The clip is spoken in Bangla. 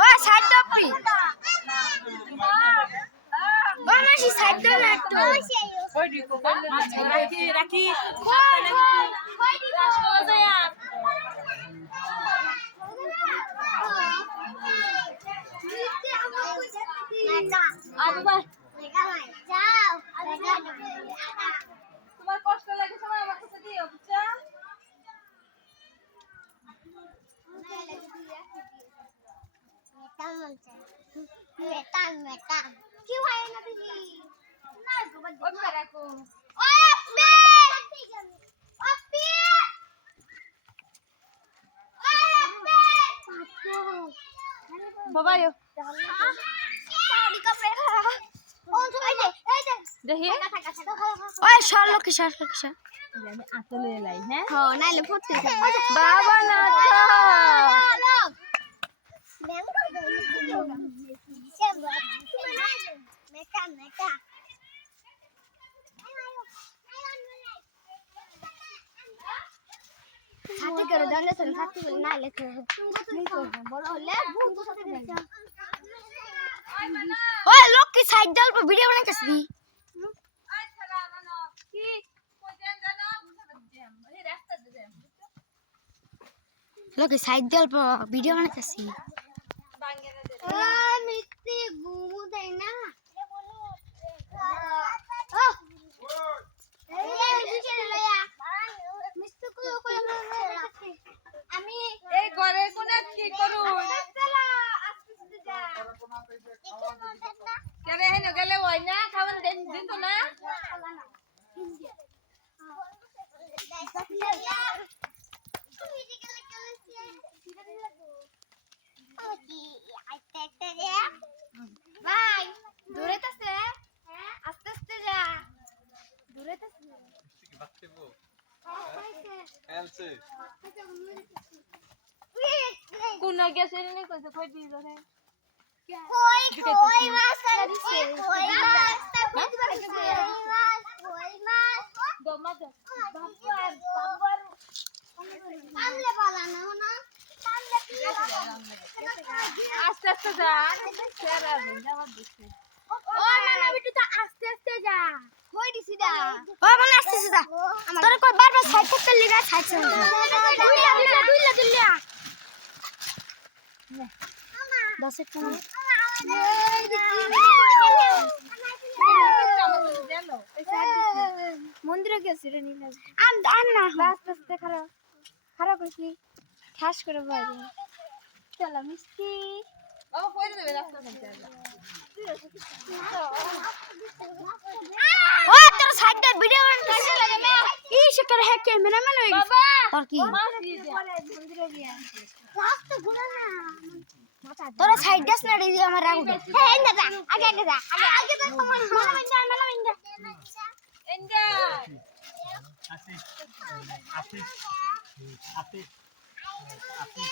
ও সাইড টপি ও মাসি সাইড দাও না একটু কই দিকো রাখি রাখি সাবধানে কই দিকো চলে যায় আবু ভাই যাও তোমার কষ্ট লাগে সময় আমার কাছে দিও বুঝছো মেটা কি হয় না দিদি না গোবর ওই করে রাখো বাবা ইও দেখি ওই সরলকে সর আমি আতলে লাই হ্যাঁ হ্যাঁ নাইলে ফুটতে বাবা না সাথে করে দাঁড়িয়ে আছেন সাথে করে না লেখে বড় হলে বন্ধু সাথে ওই লোক কি সাইড ডাল পর ভিডিও বানাইতেছিস আই ছাড়া না কি কই দেন জানো বুঝাতে দিম এই রাস্তা দে লোক সাইড ডাল পর ভিডিও বানাইতেছিস বাঙ্গেরা দে মিষ্টি গুমু দেয় না আমি এই ঘরে কোনে কি করু কেন হেন গেলে ওই না খাওয়ান দিন দিন তো না ভাই দূরে তাছে আস্তে আস্তে যা দূরে তাছে কোন গেছে নি কইছে কই দি ধরে কই মাছ আনছে কই মাছ দমা দে বাবার আমলে বলা না না আমলে আস্তে আস্তে যা সেরা দিন যাওয়ার দিছে ও মানা বিটু তো আস্তে আস্তে যা কই দিছি দা ও মানা আস্তে আস্তে যা তোর কই বারবার সাইড করতে লিগা সাইড চল দুইলা 10 টাকা মন্দিরে গেছি রে নীলা আন না আস্তে আস্তে খারাপ করছি ঠাস করে বাইরে চলো মিষ্টি বাবা কই দেবে রাস্তা থেকে ও তোর সাইডে ভিডিও বানাইছিস ই শিকার হ্যাক ক্যামেরাম্যান হই বাবা তোর কি মাসি দে মন্দিরে গিয়া রাস্তা ঘুরে না তোরা সাইড দাস না রে আমার রাগ উঠে হ্যাঁ এন্ডা যা আগে যা আগে তো তোমার মালা ইন্দা এন্ডা আসিফ আসিফ আসিফ আসিফ